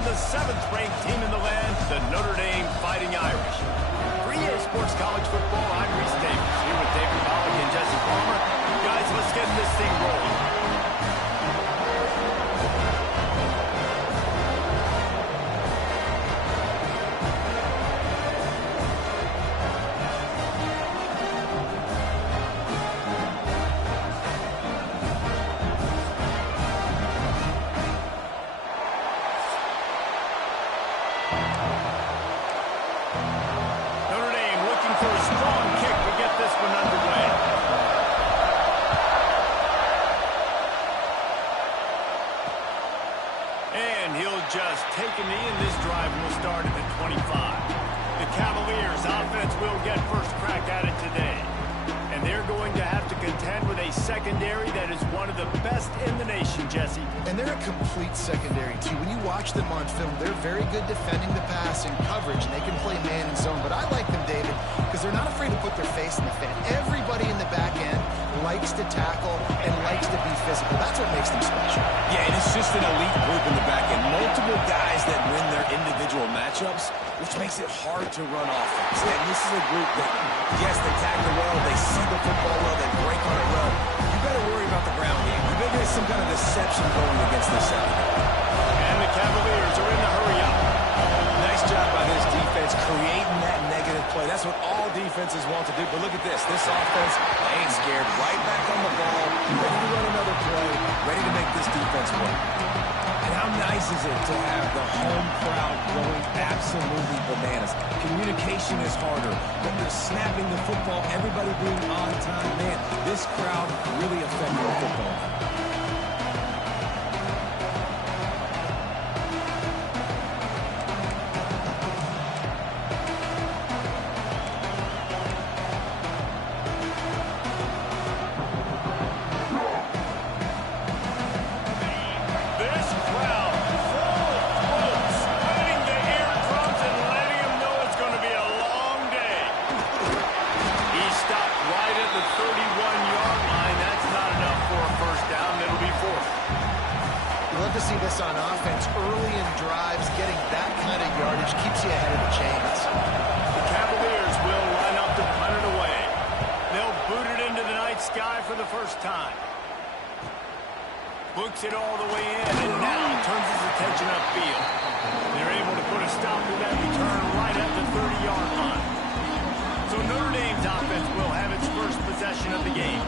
on the 7th-ranked team in the land, the Notre Dame Fighting Irish. For EA Sports College Football, I'm Reese Davis, here with David Pollock and Jesse Palmer. Guys, let's get this thing rolling. Just take a knee, and this drive will start at the 25. The Cavaliers' offense will get first crack at it today. And they're going to have to contend with a secondary that is one of the best in the nation, Jesse. And they're a complete secondary, too. When you watch them on film, they're very good defending the pass and coverage, and they can play man and zone. But I like them, David, because they're not afraid to put their face in the fan. Everybody in the back end likes to tackle and likes to be physical. That's what makes them special. Yeah, and it's just an elite group in the back end. Multiple guys that win their individual matchups, which makes it hard to run offense. And this is a group that, yes, they tackle well, they see the football well, they break on it well. You better worry about the ground game. You better get some kind of deception going against this secondary. And the Cavaliers are in the hurry up. Nice job by this defense creating that negative play. That's what all defenses want to do. But look at this. This offense, they ain't scared. Right back on the ball, ready to run another play, ready to make this defense work. And how nice is it to have the home crowd going absolutely bananas? Communication is harder, but they're snapping the football, everybody being on time. Man, this crowd really affected the football. See this on offense early in drives, getting that kind of yardage keeps you ahead of the chains. The Cavaliers will line up to punt it away. They'll boot it into the night sky for the first time. Books it all the way in, and now turns his attention upfield. They're able to put a stop to that return right at the 30-yard line. So Notre Dame's offense will have its first possession of the game.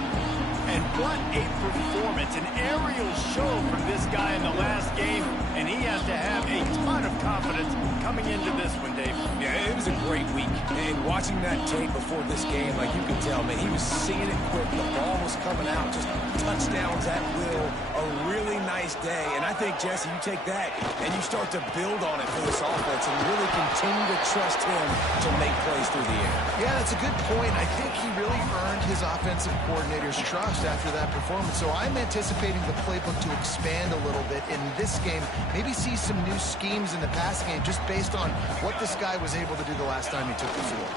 And what a performance, an aerial show from this guy in the last game, and he has to have a ton of confidence coming into this one, Dave. Yeah, it was a great week. And watching that tape before this game, like you could tell, man, he was seeing it quick. The ball was coming out, just touchdowns at will. A really nice day. And I think, Jesse, you take that and you start to build on it for this offense and really continue to trust him to make plays through the air. Yeah, that's a good point. I think he really earned his offensive coordinator's trust after that performance. So I'm anticipating the playbook to expand a little bit in this game. Maybe see some new schemes in the passing game just based on what this guy was able to do the last time he took the field.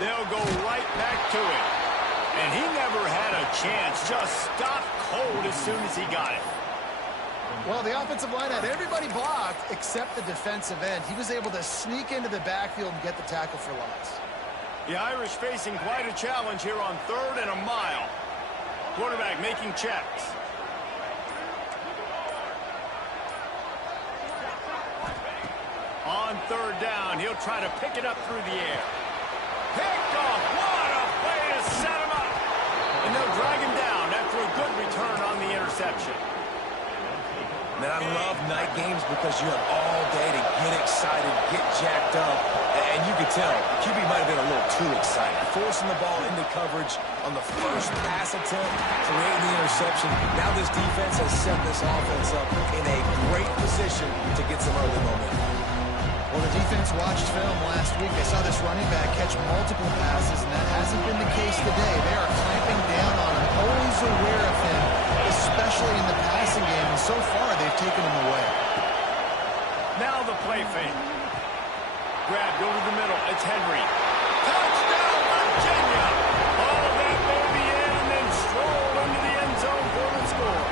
They'll go right back to it. And he never had a chance. Just stopped cold as soon as he got it. Well, the offensive line had everybody blocked except the defensive end. He was able to sneak into the backfield and get the tackle for loss. The Irish facing quite a challenge here on 3rd and a mile. Quarterback making checks. On 3rd down, he'll try to pick it up through the air. Picked off. What a way to set him up. And they'll drag him down after a good return on the interception. Man, I love night games because you have all day to get excited, get jacked up. And you could tell, QB might have been a little too excited. Forcing the ball into coverage on the first pass attempt, creating the interception. Now this defense has set this offense up in a great position to get some early momentum. Well, the defense watched film last week. They saw this running back catch multiple passes, and that hasn't been the case today. They are clamping down on him, always aware of him, especially in the passing game. And so far, they've taken him away. Now the play fake. Grabbed over the middle. It's Henry. Touchdown, Virginia! All of that baby in and then stroll into the end zone for the score.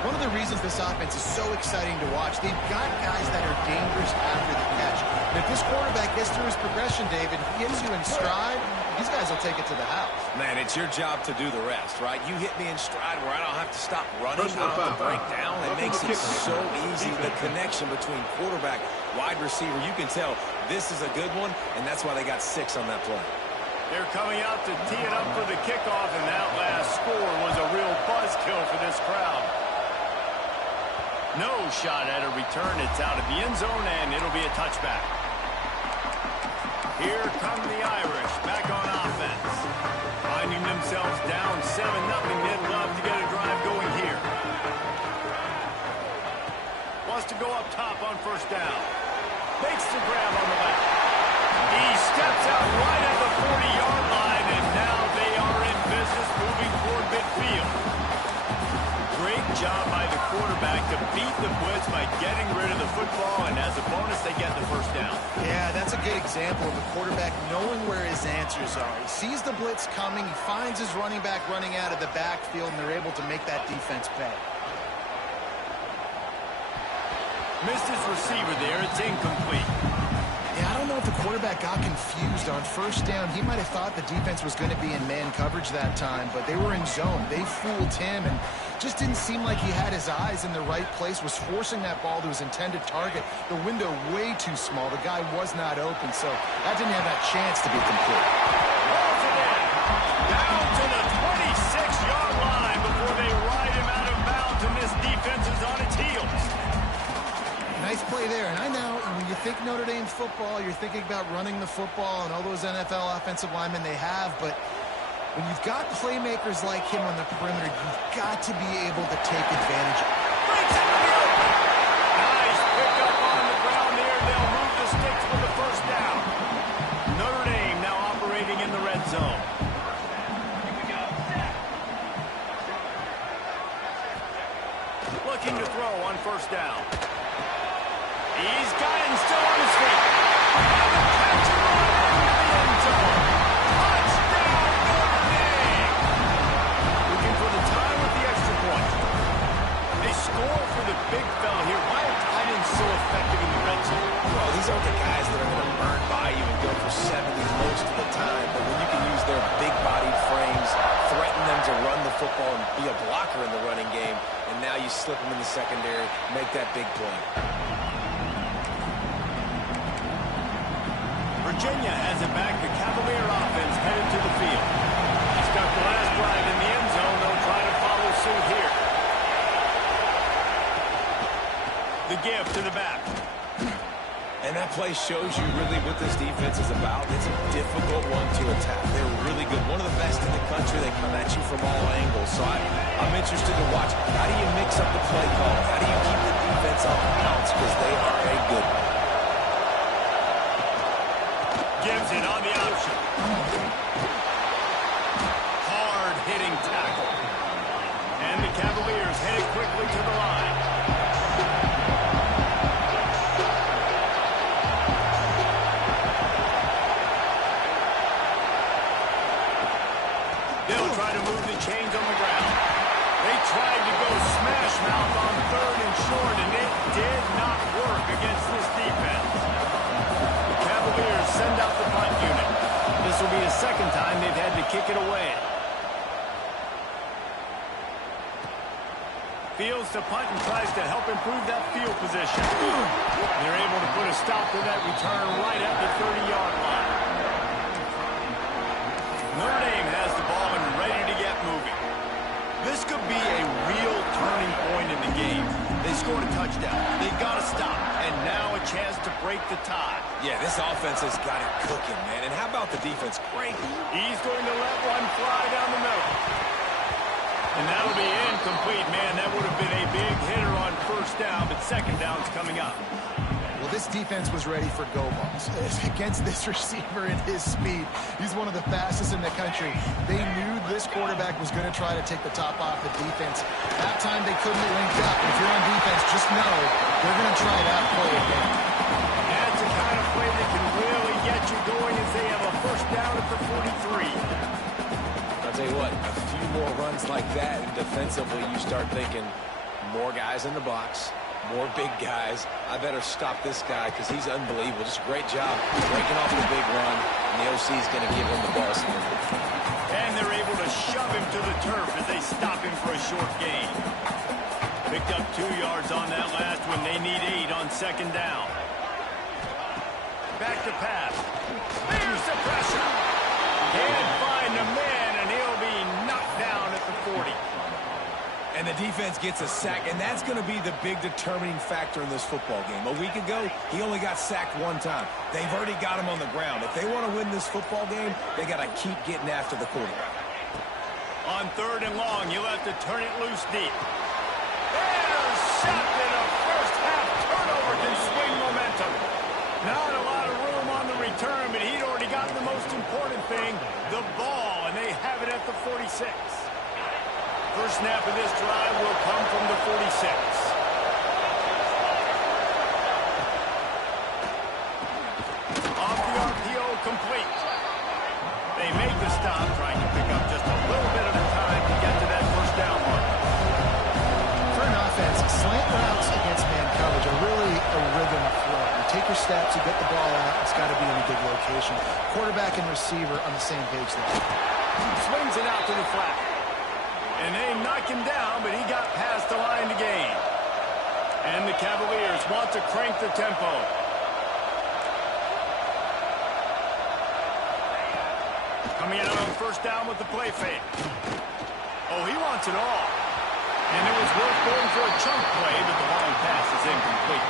One of the reasons reasons this offense is so exciting to watch. They've got guys that are dangerous after the catch. And if this quarterback gets through his progression, David, he gets you in stride, these guys will take it to the house. Man, it's your job to do the rest, right? You hit me in stride where I don't have to stop running, I don't have to break down. It makes it so easy. The connection between quarterback, wide receiver, you can tell this is a good one, and that's why they got 6 on that play. They're coming out to tee it up for the kickoff, and that last score was a real buzzkill for this crowd. No shot at a return. It's out of the end zone, and it'll be a touchback. Here come the Irish back on offense. Finding themselves down 7-0. They'd love to get a drive going here. Wants to go up top on first down. Makes the grab on the left. He steps out right at the 40-yard line, and now they are in business moving toward midfield. Great job by the quarterback to beat the blitz by getting rid of the football, and as a bonus, they get the first down. Yeah, that's a good example of a quarterback knowing where his answers are. He sees the blitz coming, he finds his running back running out of the backfield, and they're able to make that defense pay. Missed his receiver there. It's incomplete. Yeah, I don't know if the quarterback got confused on first down. He might have thought the defense was going to be in man coverage that time, but they were in zone. They fooled him and just didn't seem like he had his eyes in the right place, was forcing that ball to his intended target. The window way too small. The guy was not open, so that didn't have that chance to be complete. Rolls it in. Down to the 26-yard line before they ride him out of bounds, and this defense is on its heels. Nice play there. And I know when you think Notre Dame football, you're thinking about running the football and all those NFL offensive linemen they have, but when you've got playmakers like him on the perimeter, you've got to be able to take advantage. Breaks it to the open. Nice pickup on the ground there. They'll move the sticks for the first down. Notre Dame now operating in the red zone. Looking to throw on first down. He's got him still on his feet. And the catch and run into the end zone. Touchdown, Notre Dame. Looking for the time with the extra point. They score for the big fella here. Why are tight ends so effective in the red zone? Well, these aren't the guys that are going to burn by you and go for 70 most of the time, but when you can use their big-bodied frames, threaten them to run the football and be a blocker in the running game, and now you slip them in the secondary, make that big play. Virginia has it back. The Cavalier offense headed to the field. He stuck the last drive in the end zone. They'll try to follow suit here. The give to the back. And that play shows you really what this defense is about. It's a difficult one to attack. They're really good. One of the best in the country. They come at you from all angles. So I'm interested to watch. How do you mix up the play call? How do you keep the defense off bounds? Because they are a good one. Gives it on the option. Hard-hitting tackle. And the Cavaliers headed quickly to the line. They'll try to move the chains on the ground. They tried to go smash mouth on 3rd and short, and it did not work against this defense. Cavaliers send out the punt unit. This will be the second time they've had to kick it away. Fields to punt and tries to help improve that field position. They're able to put a stop to that return right at the 30-yard line. Notre Dame has the ball and ready to get moving. This could be a real turning point in the game. They scored a touchdown. They got to stop. And now a chance to break the tie. Yeah, this offense has got it cooking, man. And how about the defense? Great. He's going to let one fly down the middle. And that'll be incomplete, man. That would have been a big hitter on first down, but second down's coming up. Well, this defense was ready for go balls. Against this receiver and his speed, he's one of the fastest in the country. They knew this quarterback was going to try to take the top off the defense. That time they couldn't link up. If you're on defense, just know they're going to try that play again. That's the kind of play that can really get you going as they have a first down at the 43. I'll tell you what, a few more runs like that, and defensively you start thinking, More guys in the box, more big guys. I better stop this guy because he's unbelievable. Just a great job breaking off the big run, and the OC is going to give him the ball soon. And they're able to shove him to the turf as they stop him for a short gain. Picked up 2 yards on that last one. They need 8 on second down. Back to pass. There's the pressure. Can't find the man, and he'll be knocked down at the 40. And the defense gets a sack, and that's going to be the big determining factor in this football game. A week ago, he only got sacked 1 time. They've already got him on the ground. If they want to win this football game, they got to keep getting after the quarterback. On 3rd and long, you'll have to turn it loose deep. Intercepted. A first-half turnover can swing momentum. Not a lot of room on the return, but he'd already gotten the most important thing, the ball, and they have it at the 46. First snap of this drive will come from the 46. Off the RPO, complete. They make the stop, trying to pick up just a little bit of time to get to that first down mark. For an offense, slant routes against man coverage are really a rhythm flow. You take your steps, you get the ball out, it's got to be in a good location. Quarterback and receiver on the same page there. Swings it out to the flat. And they knock him down, but he got past the line to gain. And the Cavaliers want to crank the tempo. Coming out on first down with the play fake. Oh, he wants it all. And it was worth going for a chunk play, but the long pass is incomplete.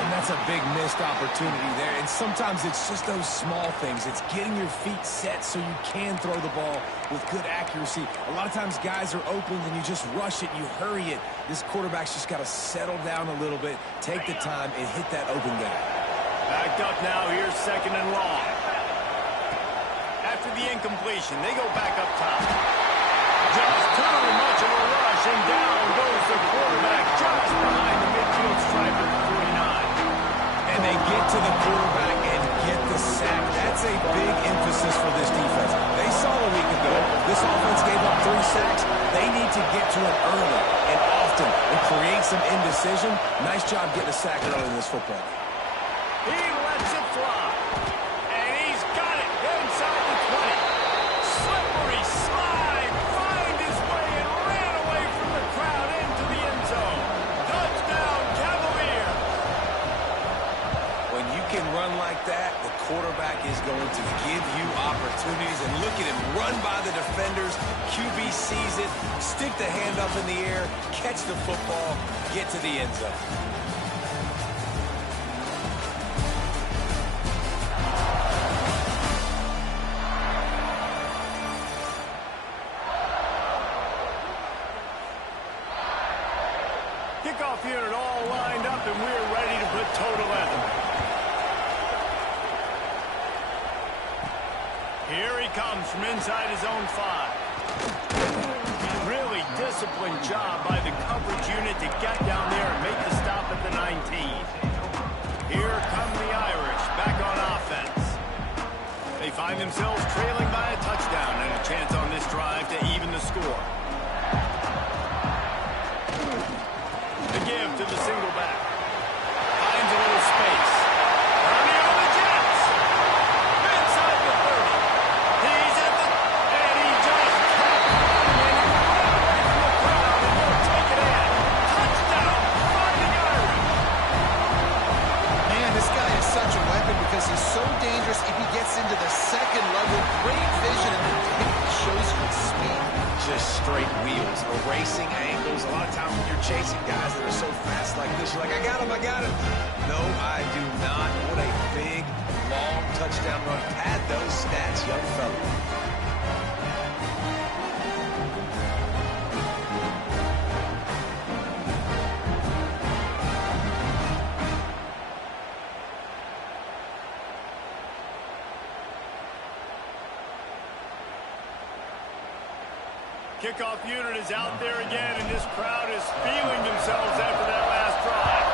And that's a big missed opportunity there. And sometimes it's just those small things. It's getting your feet set so you can throw the ball with good accuracy. A lot of times guys are open and you just rush it, you hurry it. This quarterback's just got to settle down a little bit, take the time, and hit that open guy. Backed up now, here's 2nd and long. After the incompletion, they go back up top. Just too much of a rush, and down goes the quarterback just behind the midfield stripe at the 49. And they get to the quarterback and get the sack. That's a big emphasis for this defense. They saw a week ago, this offense gave up 3 sacks. They need to get to it early and often and create some indecision. Nice job getting a sack early in this football game. He lets it fly. And he's got it inside the 20. Slippery slide. Find his way and ran away from the crowd into the end zone. Touchdown, Cavaliers. When you can run like that, the quarterback is going to give you opportunities. And look at him run by the defenders. QB sees it, stick the hand up in the air, catch the football, get to the end zone. Kickoff unit all lined up, and we're ready to put total leather. Here he comes from inside his own 5. Really disciplined job by the coverage unit to get down there and make the stop at the 19. Here come the Irish back on offense. They find themselves trailing by a touchdown and a chance on this drive to even the score. The give to the single back. Finds a little space. Ernie on the Jets. Inside the 30. He's at the... And he just kept running and he ran away from the crowd and he'll take it in. Touchdown, Fighting Irish. Man, this guy is such a weapon because he's so dangerous if he gets into the second level. Great vision and then shows you his speed. Just straight wheels, erasing angles. A lot of times when you're chasing guys that are so fast like this, you're like, I got him. No, I do not. What a big, long touchdown run. Pad those stats, young fella. Kickoff unit is out there again, and this crowd is feeling themselves after that last drive.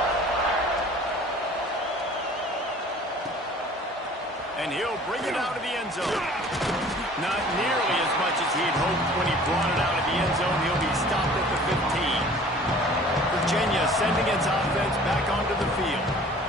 And he'll bring it out of the end zone. Not nearly as much as he'd hoped when he brought it out of the end zone. He'll be stopped at the 15. sending its offense back onto the field.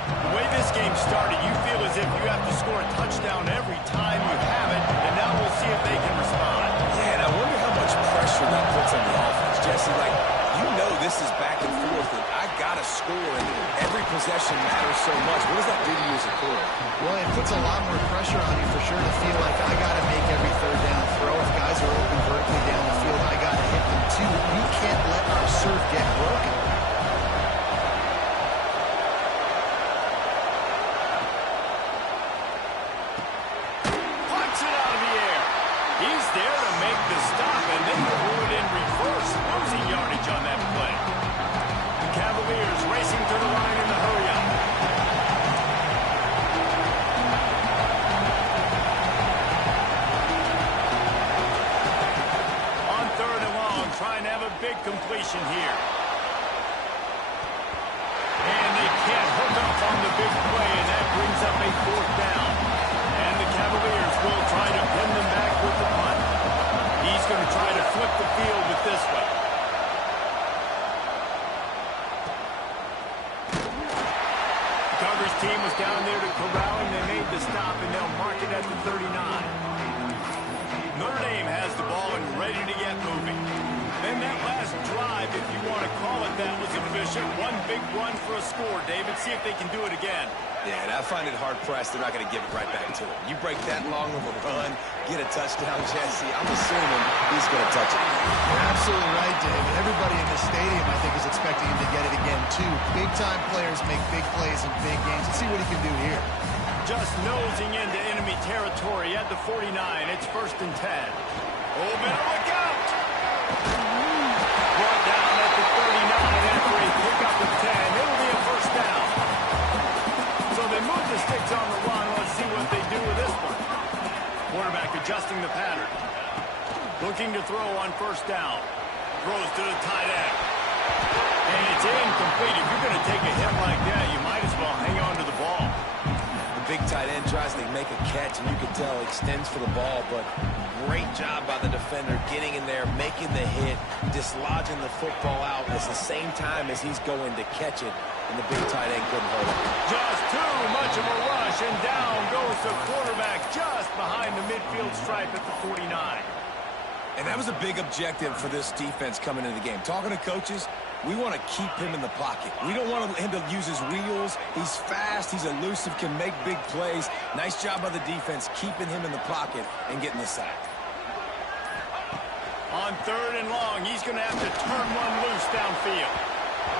The way this game started, you feel as if you have to score a touchdown every time you have it, and now we'll see if they can respond. Yeah, and I wonder how much pressure that puts on the offense. Jesse, like, you know this is back and forth, and I got to score, and every possession matters so much. What does that do to you as a quarterback? Well, it puts a lot more pressure on you for sure to feel like I got to make every third down throw. If guys are open vertically down the field, I got to hit them too. We can't let our serve get broken. Punts it out of the air. He's there to make the stop, and then threw it in reverse, losing yardage on that play. The Cavaliers racing to the line in the hurry-up. On third and long, trying to have a big completion here. And they can't hook up on the big play, and that brings up a fourth down. And the Cavaliers will try to pin them back with the punt. He's going to try to flip the field with this one. The coverage team was down there to corral him. They made the stop, and they'll mark it at the 39. Notre Dame has the ball and ready to get moving. Then that last drive, if you want to call it that, was efficient. One big run for a score, David. See if they can do it again. Yeah, and I find it hard-pressed. They're not going to give it right back to him. You break that long of a run, get a touchdown, Jesse, I'm assuming he's going to touch it. You're absolutely right, David. Everybody in the stadium, I think, is expecting him to get it again, too. Big-time players make big plays in big games. Let's see what he can do here. Just nosing into enemy territory at the 49. It's 1st and 10. Oh, better look out! Brought down at the 39 after a pickup of 10. It'll be a first down. So they move the sticks on the run. Let's see what they do with this one. Quarterback adjusting the pattern. Looking to throw on first down. Throws to the tight end. And it's incomplete. If you're going to take a hit like that, you might as well hang on to the ball. Big tight end tries to make a catch, and you can tell extends for the ball, but great job by the defender getting in there, making the hit, dislodging the football out at the same time as he's going to catch it, and the big tight end couldn't hold it. Just too much of a rush, and down goes the quarterback just behind the midfield stripe at the 49. And that was a big objective for this defense coming into the game. Talking to coaches, we want to keep him in the pocket. We don't want him to use his wheels. He's fast, he's elusive, can make big plays. Nice job by the defense keeping him in the pocket and getting the sack. On third and long, he's going to have to turn one loose downfield.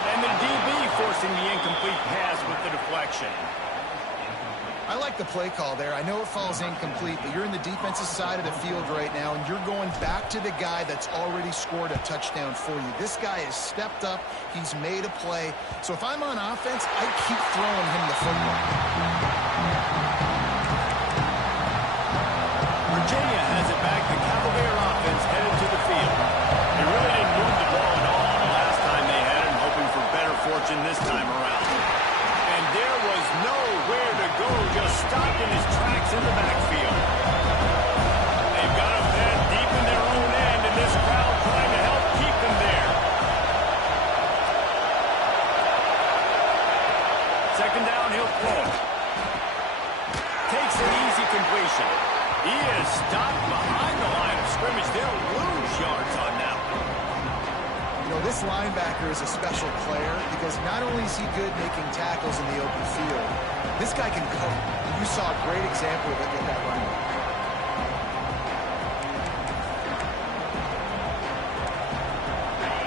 And the DB forcing the incomplete pass with the deflection. I like the play call there. I know it falls incomplete, but you're in the defensive side of the field right now, and you're going back to the guy that's already scored a touchdown for you. This guy has stepped up. He's made a play. So if I'm on offense, I keep throwing him the football. Virginia has it back. The Cavalier offense headed to the field. They really didn't move the ball at all the last time they had it, hoping for better fortune this time around. And there was nowhere to go, just stopped in his tracks in the backfield. They've got him bent deep in their own end, and this crowd trying to help keep him there. Second down, he'll throw it. Takes an easy completion. He is stopped behind the line of scrimmage. They'll lose yards on that one. You know, this linebacker is a special player because not only is he good making tackles in the open field, this guy can cover. You saw a great example of it with that linebacker.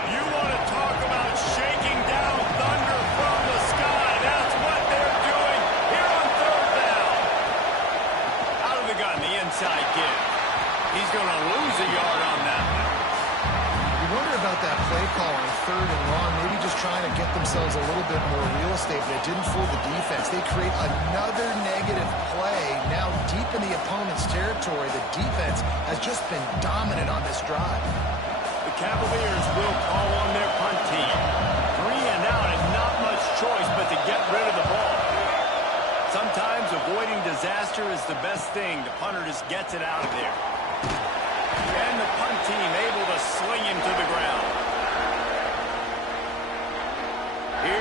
You want to talk about shaking down thunder from the sky. That's what they're doing here on third down. Out of the gun, the inside give. He's going to lose a yard on that one. You wonder about that play call on third and long, maybe just trying to get themselves a little bit more real estate, but it didn't fool the defense. They create another negative play now deep in the opponent's territory. The defense has just been dominant on this drive. The Cavaliers will call on their punt team. 3 and out and not much choice but to get rid of the ball. Sometimes avoiding disaster is the best thing. The punter just gets it out of there. And the punt team able to sling him to the ground. Here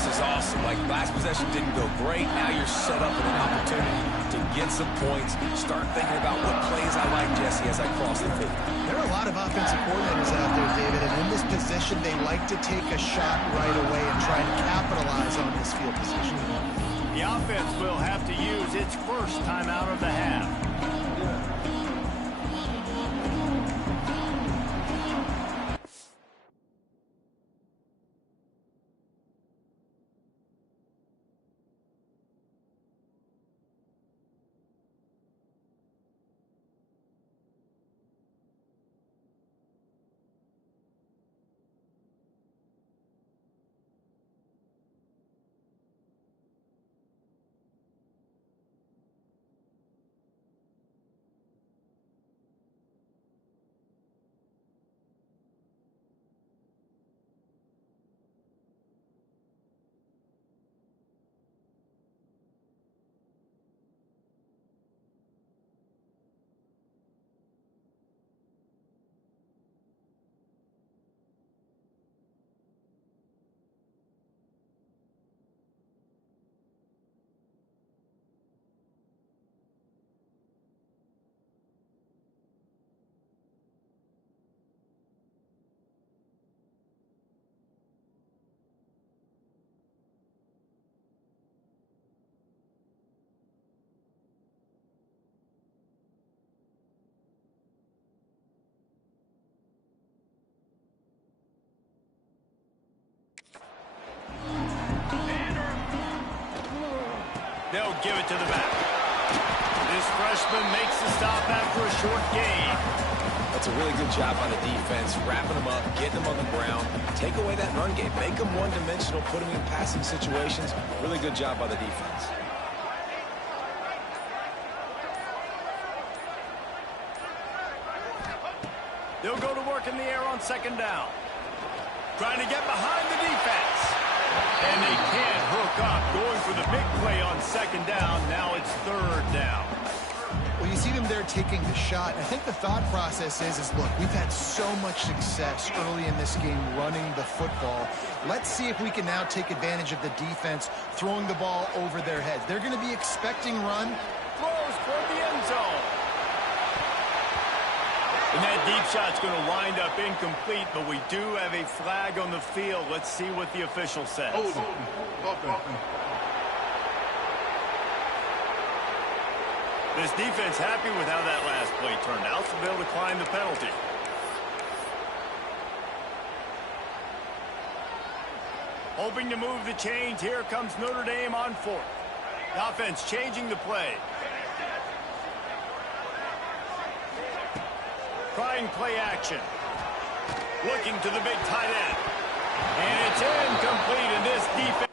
this is awesome. Like, last possession didn't go great. Now you're set up with an opportunity to get some points. Start thinking about what plays I like, Jesse, as I cross the field. There are a lot of offensive coordinators out there, David, and in this position, they like to take a shot right away and try to capitalize on this field position. The offense will have to use its first timeout of the half. They'll give it to the back. This freshman makes the stop after a short gain. That's a really good job by the defense, wrapping them up, getting them on the ground, take away that run game, make them one-dimensional, put them in passing situations. Really good job by the defense. They'll go to work in the air on second down. Trying to get behind the defense. And they can't hook up. Going for the big play on second down. Now it's third down. Well, you see them there taking the shot. I think the thought process is look, we've had so much success early in this game running the football. Let's see if we can now take advantage of the defense throwing the ball over their heads. They're going to be expecting run. Throws toward the end zone. And that deep shot's going to wind up incomplete, but we do have a flag on the field. Let's see what the official says. This defense happy with how that last play turned out, so they'll decline the penalty. Hoping to move the chains. Here comes Notre Dame on fourth. The offense changing the play. Trying play action. Looking to the big tight end. And it's incomplete in this defense.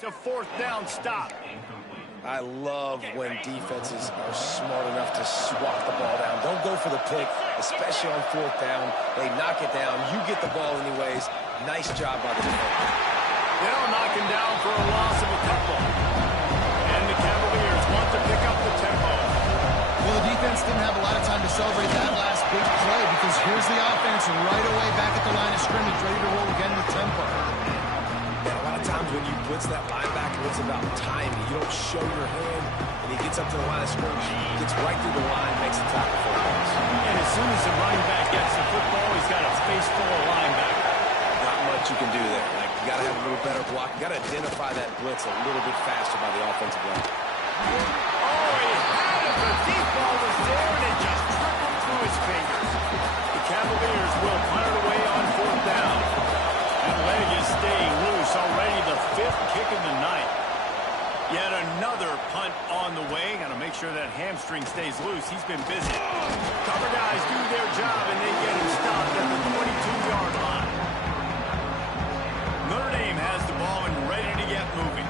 It's a fourth down stop. I love when defenses are smart enough to swat the ball down. Don't go for the pick, especially on fourth down. They knock it down. You get the ball anyways. Nice job by the defense. They'll knock him down for a loss of a couple. And the Cavaliers want to pick up the tempo. Well, the defense didn't have a lot of time to celebrate that last big play because here's the offense right away back at the line of scrimmage, ready to roll again with tempo. And a lot of times when you blitz that linebacker, it's about timing. You don't show your hand, and he gets up to the line of scrimmage, gets right through the line, makes the tackle for a loss. And as soon as the running back gets the football, he's got a face full of linebackers. Not much you can do there. Like, you got to have a little better block. You got to identify that blitz a little bit faster by the offensive line. Oh, he had it. The deep ball was there, and it just trickled through his fingers. The Cavaliers will punt it away on fourth down. That leg is staying loose. Already the fifth kick of the night. Yet another punt on the way. Got to make sure that hamstring stays loose. He's been busy. Cover guys do their job, and they get him stopped at the 22-yard line. Notre Dame has the ball and ready to get moving.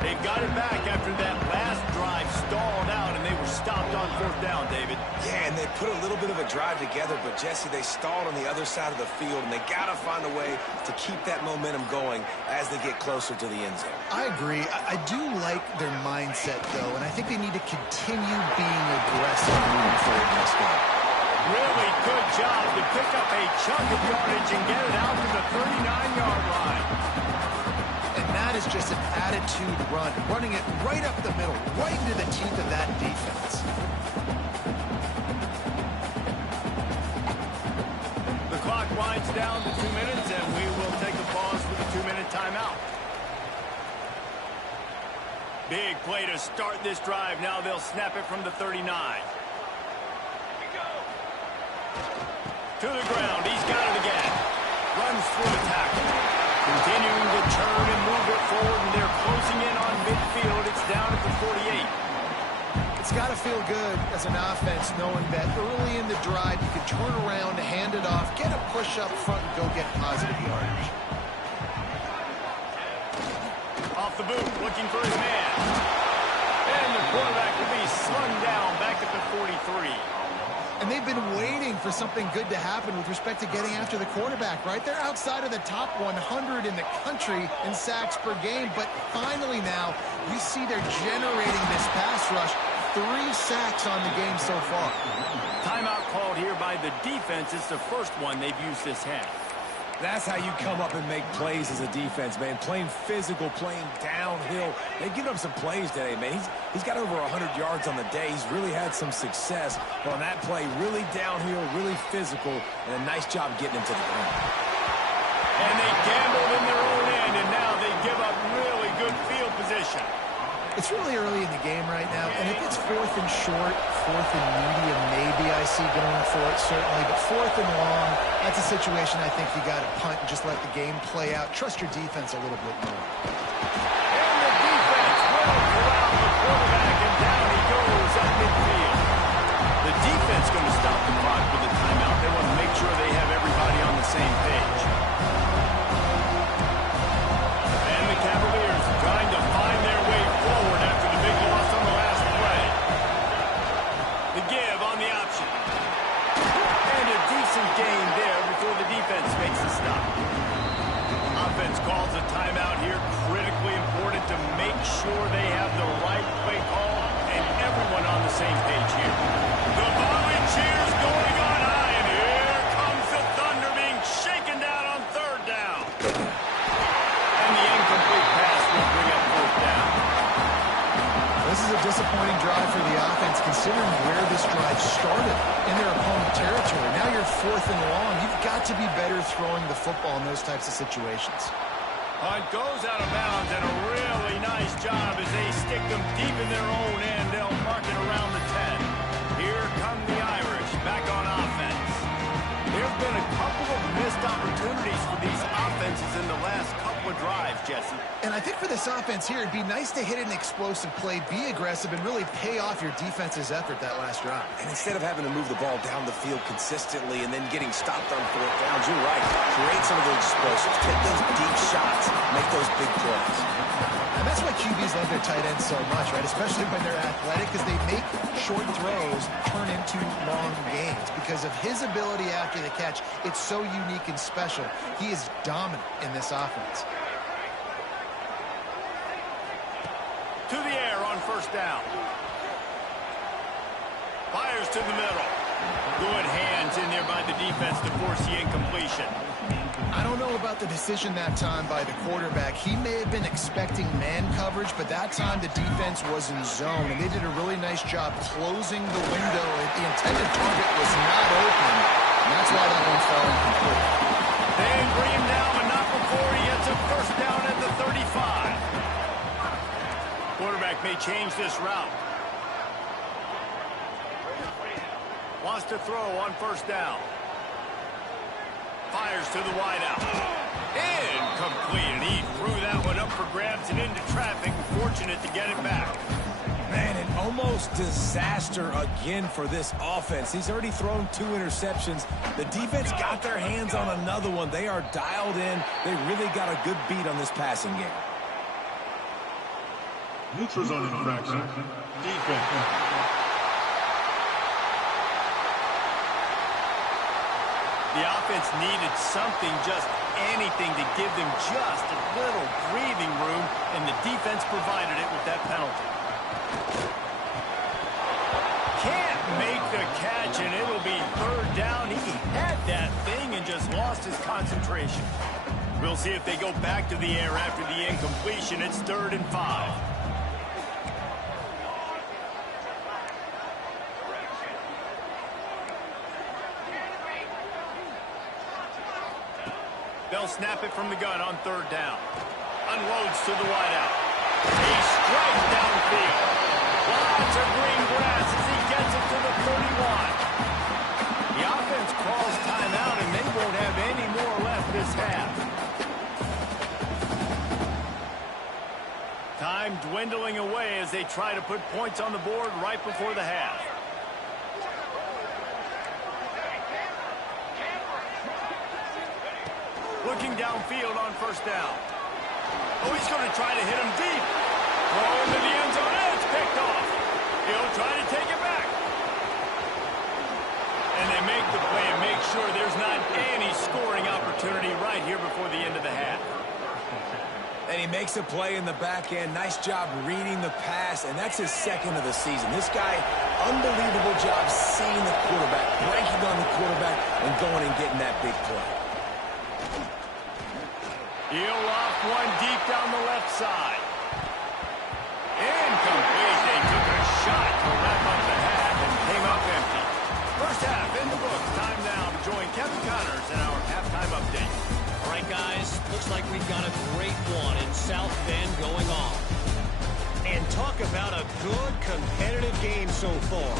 They've got it back after that last drive stalled out, and they were stopped on fourth down, David. Yeah, and they put a little bit of a drive together, but, Jesse, they stalled on the other side of the field, and they got to find a way to keep that momentum going as they get closer to the end zone. I agree. I do like their mindset, though, and I think they need to continue being aggressive moving forward in this game. Really good job to pick up a chunk of yardage and get it out to the 39-yard line. And that is just an attitude run, running it right up the middle, right into the teeth of that defense. The clock winds down to 2 minutes, and we will take a pause for the 2-minute timeout. Big play to start this drive. Now they'll snap it from the 39. To the ground. He's got it again. Runs through a tackle. Continuing to turn and move it forward, and they're closing in on midfield. It's down at the 48. It's got to feel good as an offense knowing that early in the drive you can turn around, hand it off, get a push up front, and go get positive yardage. Off the boot, looking for his man. And the quarterback will be slung down back at the 43. And they've been waiting for something good to happen with respect to getting after the quarterback, right? They're outside of the top 100 in the country in sacks per game, but finally now you see they're generating this pass rush. 3 sacks on the game so far. Timeout called here by the defense. It's the first one they've used this half. That's how you come up and make plays as a defense, man. Playing physical, playing downhill. They've given up some plays today, man. He's got over 100 yards on the day. He's really had some success. But on that play, really downhill, really physical, and a nice job getting him to the ground. And they gambled in their own end, and now they give up really good field position. It's really early in the game right now, and if it's 4th and short, 4th and medium, maybe I see going for it, certainly. But 4th and long, that's a situation I think you got to punt and just let the game play out. Trust your defense a little bit more. And the defense will corral the quarterback, and down he goes at midfield. The defense going to stop the clock with a timeout. They want to make sure they have everybody on the same page. And the Cavaliers trying to find their way forward after the big loss on the last play. The give on the option. And a decent gain there before the defense makes the stop. Offense calls a timeout here. Critically important to make sure they have the right play call and everyone on the same page here. The Volunteers going on high, and here comes the Thunder being shaken down on 3rd down. And the incomplete pass will bring up 4th down. This is a disappointing drive for the offense, considering where this drive started in their opponent territory. Now you're 4th and long. You've got to be better throwing the football in those types of situations. Punt goes out of bounds, and a really nice job as they stick them deep in their own end. They'll mark it around the 10. Here come the Irish back on offense. There have been a couple of missed opportunities for these offenses in the last couple couple of drives, Jesse. And I think for this offense here, it'd be nice to hit an explosive play, be aggressive, and really pay off your defense's effort that last drive. And instead of having to move the ball down the field consistently and then getting stopped on fourth downs, you're right. Create some of those explosives. Take those deep shots. Make those big plays. And that's why QBs love their tight ends so much, right? Especially when they're athletic, because they make short throws turn into long gains. Because of his ability after the catch, it's so unique and special. He is dominant in this offense. To the air on first down. Fires to the middle. Good hands in there by the defense to force the incompletion. I don't know about the decision that time by the quarterback. He may have been expecting man coverage, but that time the defense was in zone, and they did a really nice job closing the window. The intended target was not open, and that's why that one fell incomplete. They bring him down, but not before he gets a first down at the 35. Quarterback may change this route. Wants to throw on first down. Fires to the wideout. Incomplete, and he threw that one up for grabs and into traffic. Fortunate to get it back. Man, an almost disaster again for this offense. He's already thrown 2 interceptions. The defense got their hands on another one. They are dialed in. They really got a good beat on this passing game. Neutra's on infraction. Defense. The offense needed something, just anything, to give them just a little breathing room, and the defense provided it with that penalty. Can't make the catch, and it'll be third down. He had that thing and just lost his concentration. We'll see if they go back to the air after the incompletion. It's 3rd and 5. They'll snap it from the gun on 3rd down. Unloads to the wideout. He strikes downfield. Lots of green grass as he gets it to the 31. The offense calls timeout, and they won't have any more left this half. Time dwindling away as they try to put points on the board right before the half. Looking downfield on first down. Oh, he's going to try to hit him deep. Throw into the end zone, and it's picked off. He'll try to take it back. And they make the play and make sure there's not any scoring opportunity right here before the end of the half. And he makes a play in the back end. Nice job reading the pass, and that's his 2nd of the season. This guy, unbelievable job seeing the quarterback, breaking on the quarterback, and going and getting that big play. He'll loft one deep down the left side. Incomplete. They took a shot to wrap up the half and came up empty. First half in the books. Time now to join Kevin Connors in our halftime update. All right, guys, looks like we've got a great one in South Bend going on. And talk about a good competitive game so far.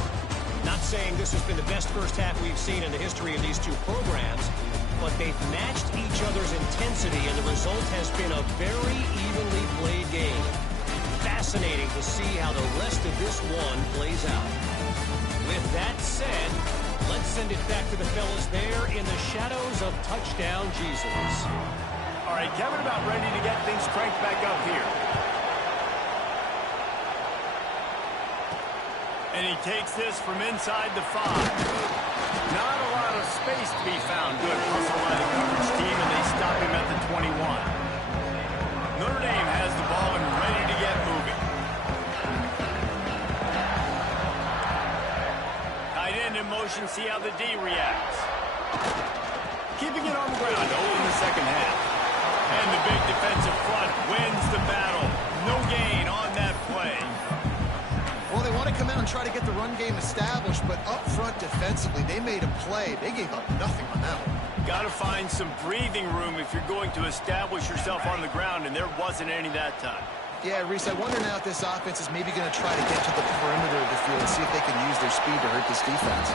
Not saying this has been the best first half we've seen in the history of these two programs, but they've matched each other's intensity, and the result has been a very evenly played game. Fascinating to see how the rest of this one plays out. With that said, let's send it back to the fellas there in the shadows of touchdown Jesus. All right, Kevin, about ready to get things cranked back up here. And he takes this from inside the 5. Not a lot of space to be found. Good hustle by the coverage team, and they stop him at the 21. Notre Dame has the ball and ready to get moving. Tight end in motion, see how the D reacts. Keeping it on the ground to open the second half. And the big defensive front wins the battle. No gain on that play. Well, they want to come out and try to get the run game established, but up front defensively, they made a play. They gave up nothing on that one. Got to find some breathing room if you're going to establish yourself on the ground, and there wasn't any that time. Yeah, Reese, I wonder now if this offense is maybe going to try to get to the perimeter of the field and see if they can use their speed to hurt this defense.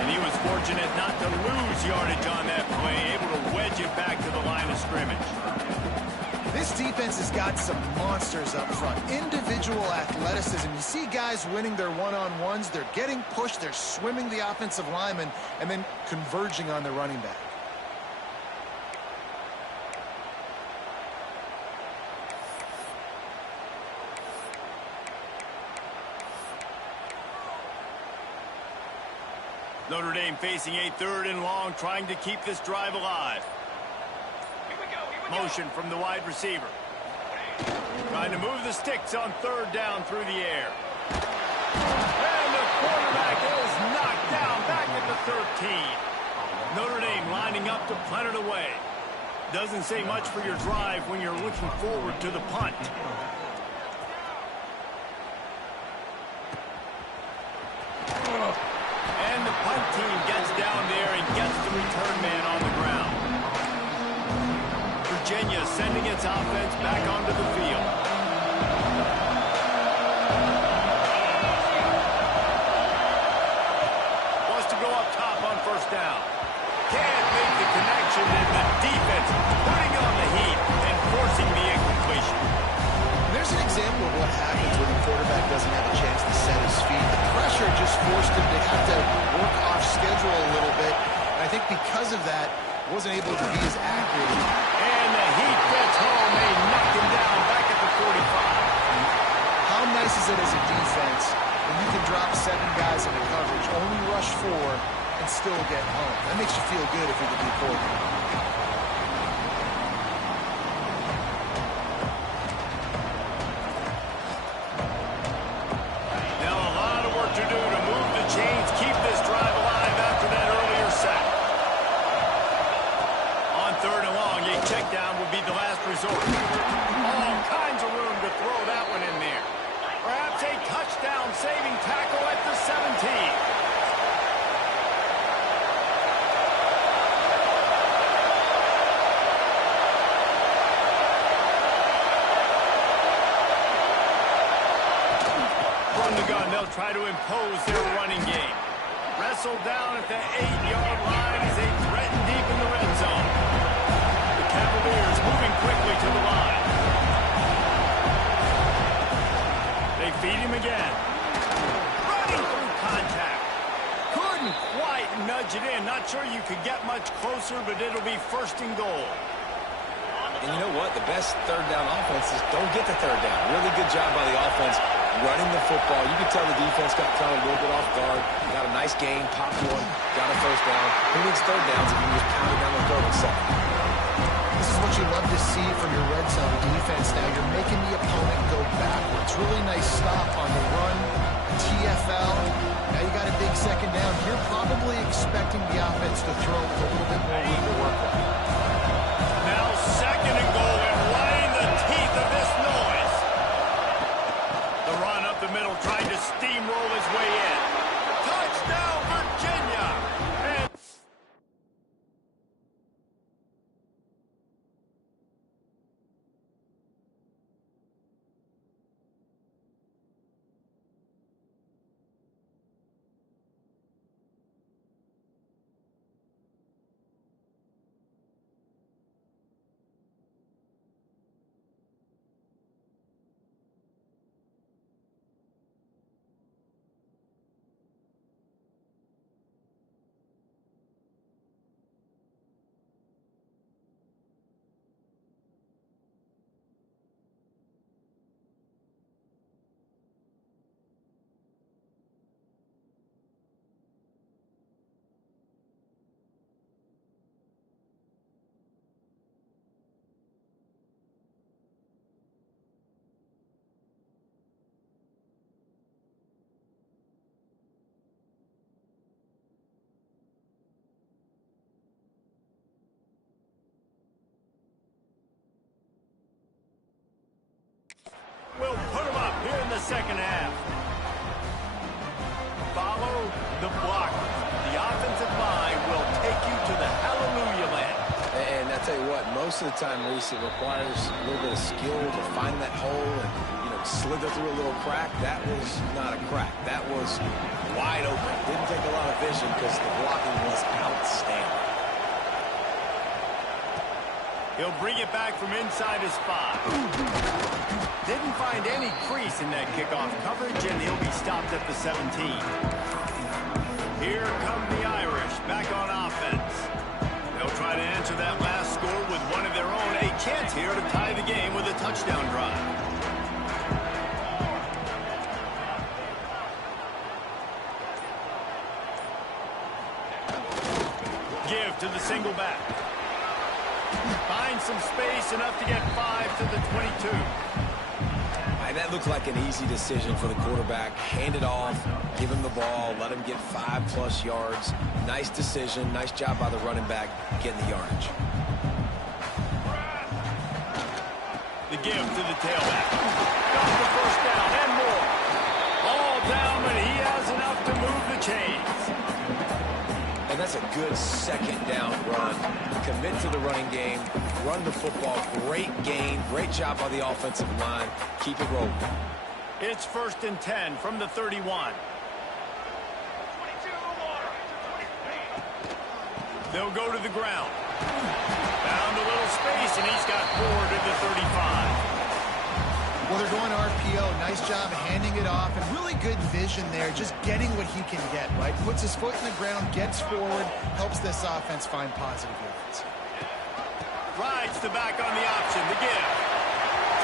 And he was fortunate not to lose yardage on that play, able to wedge it back to the line of scrimmage. This defense has got some monsters up front. Individual athleticism. You see guys winning their one-on-ones. They're getting pushed. They're swimming the offensive lineman and then converging on the running back. Notre Dame facing a 3rd and long, trying to keep this drive alive. Motion from the wide receiver. Trying to move the sticks on 3rd down through the air. And the quarterback is knocked down back at the 13. Notre Dame lining up to punt it away. Doesn't say much for your drive when you're looking forward to the punt. And the punt team gets down there and gets the return man on the ground. Virginia sending its offense back onto the field. Wants to go up top on 1st down. Can't make the connection, and the defense putting on the heat and forcing the incompletion. There's an example of what happens when the quarterback doesn't have a chance to set his feet. The pressure just forced him to have to work off schedule a little bit. And I think because of that, wasn't able to be as accurate. And the heat gets home. They knock him down back at the 45. How nice is it as a defense when you can drop 7 guys into coverage, only rush 4, and still get home? That makes you feel good if you're the D coordinator. All kinds of room to throw that one in there. Perhaps a touchdown-saving tackle at the 17. From the gun, they'll try to impose their running game. Wrestled down at the 8-yard line as they threaten deep in the red zone. Cavaliers moving quickly to the line. They feed him again. Running through contact. Couldn't quite nudge it in. Not sure you could get much closer, but it'll be 1st and goal. And you know what? The best 3rd down offenses don't get the 3rd down. Really good job by the offense running the football. You can tell the defense got caught a little bit off guard. Got a nice gain, popped one, got a 1st down. Who needs 3rd downs if you just pounding down the throat in 2nd? This is what you love to see from your red zone defense now. You're making the opponent go backwards. Really nice stop on the run, TFL. Now you got a big 2nd down. You're probably expecting the offense to throw with a little bit more room to work with. Now 2nd and goal, and right in the teeth of this noise. The run up the middle, trying to steamroll his way in. Touchdown, Virginia! And we'll put them up here in the 2nd half. Follow the block. The offensive line will take you to the hallelujah land. And I tell you what, most of the time, Reese, it requires a little bit of skill to find that hole and, slither through a little crack. That was not a crack. That was wide open. Didn't take a lot of vision because the blocking was outstanding. He'll bring it back from inside his 5. Didn't find any crease in that kickoff coverage, and he'll be stopped at the 17. Here come the Irish back on offense. They'll try to answer that last score with one of their own. A chance here to tie the game with a touchdown drive. Give to the single back. Find some space, enough to get 5 to the 22. That looked like an easy decision for the quarterback. Hand it off, give him the ball, let him get 5+ yards. Nice decision, nice job by the running back getting the yardage. The give to the tailback. Got the first down and more. All down, but he has enough to move the chains. And that's a good second down run. Commit to the running game, run the football, great gain, great job by the offensive line. Keep it rolling. It's 1st and 10 from the 31. They'll go to the ground. Found a little space, and he's got 4 to the 35. Well, they're going RPO. Nice job handing it off, and really good vision there, just getting what he can get, right? Puts his foot in the ground, gets forward, helps this offense find positive yards. Rides the back on the option, the give.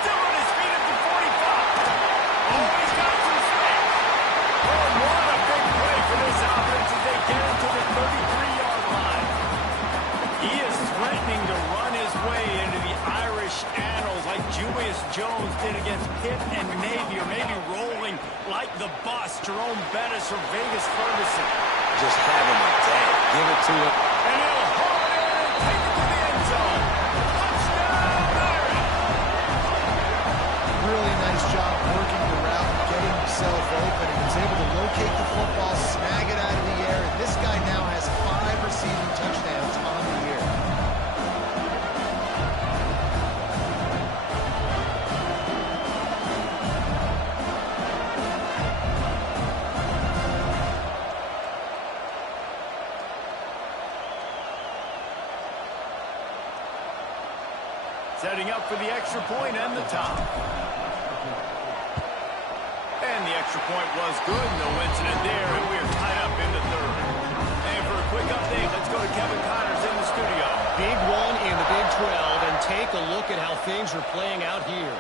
Still on his feet at the 45. Oh, he's got some space. Oh, what a big play for this offense as they get into the 33-yard line. He is threatening to run his way into the Irish annals like Julius Jones did against Pitt and Navy, or maybe rolling like the bus, Jerome Bettis or Vegas Ferguson. Just having a day. Give it to him. And he'll haul it in and take it to the end zone. Touchdown, Irish! Really nice job working the route and getting himself open. He was able to locate the football, snag it out of the air, and this guy now has 5 receiving touchdowns on the year. Setting up for the extra point and the top. And the extra point was good. No incident there, and we're tied up in the 3rd. And for a quick update, let's go to Kevin Connors in the studio. Big one in the Big 12, and take a look at how things are playing out here.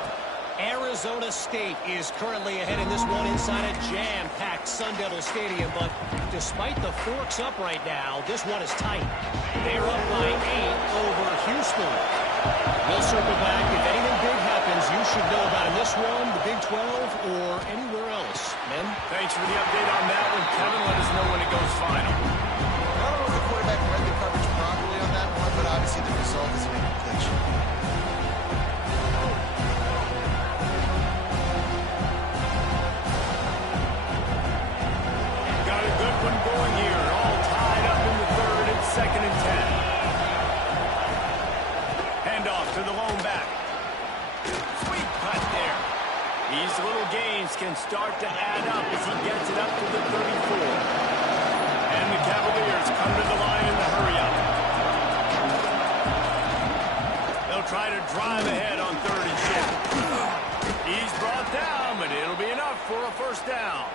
Arizona State is currently ahead in this one inside a jam-packed Sun Devil Stadium, but despite the forks up right now, this one is tight. They're up by 8 over Houston. We'll circle back. If anything big happens, you should know about in this one, the Big 12, or anywhere else. Men? Thanks for the update on that one, Kevin. Let us know when it goes final. I don't know if the quarterback read the coverage properly on that one, but obviously the result is an incompletion. Got a good one going here. All tied up in the 3rd. It's 2nd and 10. Handoff to the lone back. Sweet cut there. These little gains can start to add up as he gets it up to the 34. And the Cavaliers come to the line in the hurry-up. They'll try to drive ahead on 3rd and short. He's brought down, but it'll be enough for a first down.